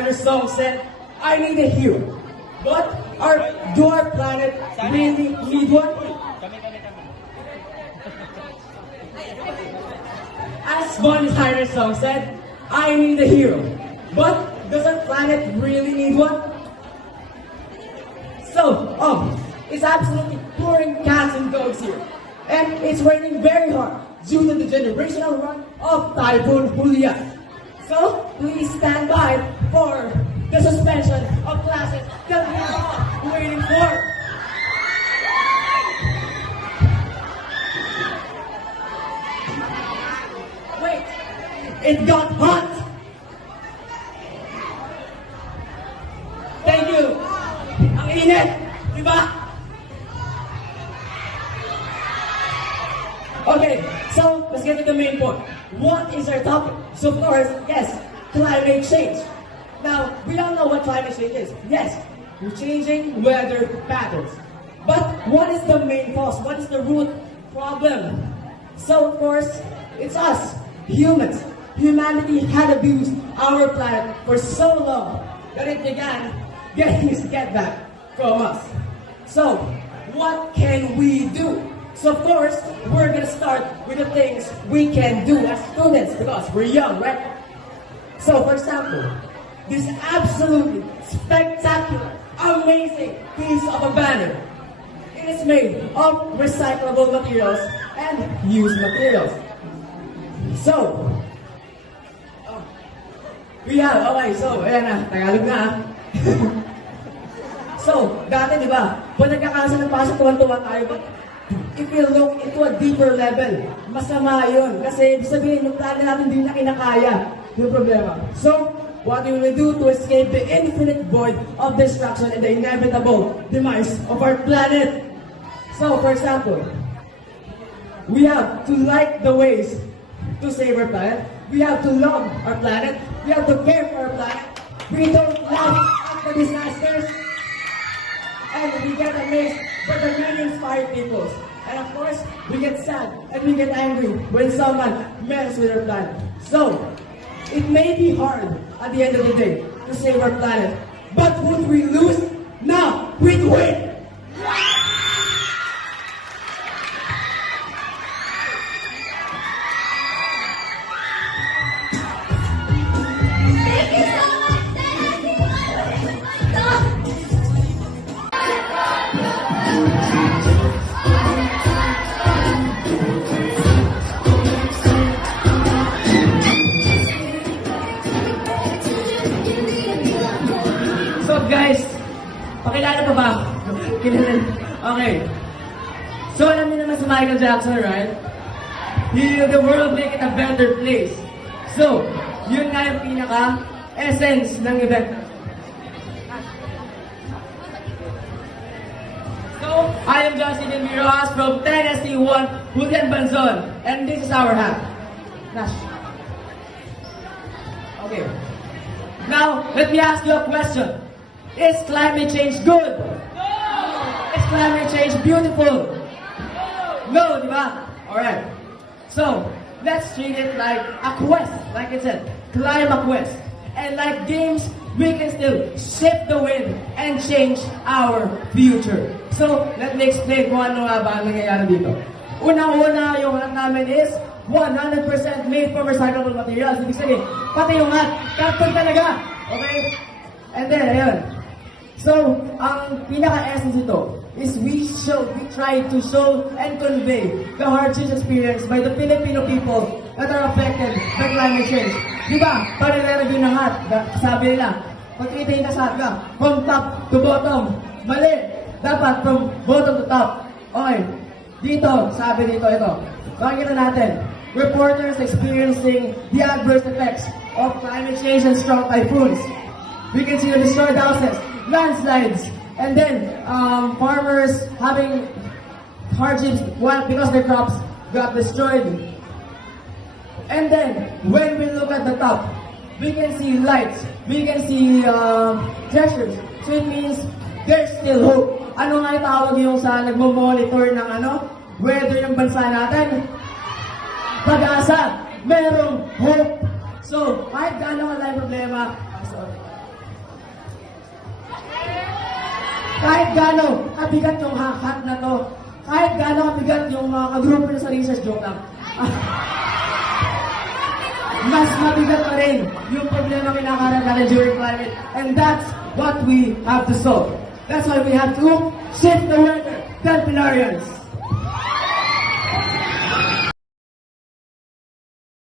Hyder song said, I need a hero. But do our planet really need one? As Bonnie Tyler's song said, I need a hero. But does our planet really need one? So, it's absolutely pouring cats and dogs here. And it's raining very hard due to the generational run of Typhoon Julia. So, please stand by for the suspension of classes that we are all waiting for. Wait, it got hot. Thank you. Ang init, di ba? Okay, so let's get to the main point. What is our topic? So of course, yes, climate change. Now, we all know what climate change is. Yes, we're changing weather patterns. But what is the main cause? What is the root problem? So of course, it's us, humans. Humanity had abused our planet for so long that it began getting its get back from us. So, what can we do? So of course, we're gonna start with the things we can do as students because we're young, right? So for example, this absolutely spectacular, amazing piece of a banner. It is made of recyclable materials and used materials. So, ayan na, Tagalog na. So, dati di ba, pag nagkakasa ng pasok, tuwan-tuwa tayo, but if you look into a deeper level, masama yun. Kasi ibig sabihin, yung plano natin hindi na kinakaya yung problema. So, what we will do to escape the infinite void of destruction and the inevitable demise of our planet? So, for example, we have to light the ways to save our planet. We have to love our planet. We have to care for our planet. We don't laugh at the disasters. And we get amazed by the many inspired people. And of course, we get sad and we get angry when someone messes with our planet. So, it may be hard at the end of the day to save our planet. But would we lose? No, we'd win! Guys, pakilala pa ba? Okay. So, alam niyo naman si Michael Jackson, right? He healed the world, make it a better place. So, yun nga yung pinaka-essence ng event. So, I am Justin Miroas from Tennessee 1, Julian Banzon. And this is our hat. Nash. Okay. Now, let me ask you a question. Is climate change good? No! Is climate change beautiful? No, di ba? Alright. So, let's treat it like a quest. Like I said, climb a quest. And like games, we can still shift the wind and change our future. So, let me explain kung ano nga ba ang nangyayari dito. Unang-una, yung hat namin is 100% made from recyclable materials. Ibig sabihin, pati yung hat, carton talaga. Okay? And then, ayun. So, ang pinaka-essence ito is we try to show and convey the hardships experienced by the Filipino people that are affected by climate change. Diba? Para nare-review ng hat, sabi nila, pag-itayin ka sa hat ka, from top to bottom. Mali! Dapat from bottom to top. Okay. Dito, sabi dito, ito. Pakikita natin. Reporters experiencing the adverse effects of climate change and strong typhoons. We can see the destroyed houses, landslides, and then farmers having hardships because their crops got destroyed. And then, when we look at the top, we can see lights, we can see treasures. So it means there's still hope. Ano nga itawag yung sa nagmo-monitor ng weather ng bansa natin? Pag-asa. Merong hope. So, kahit gaano ka lang problema, Kahit gaano kabigat yung hat na to, kahit gaano kabigat yung mga kagrupo na sa research, joke lang. Mas mabigat pa rin yung problema kinakaharap natin during climate. And that's what we have to solve. That's why we have to shift the weather, tell Pilarians.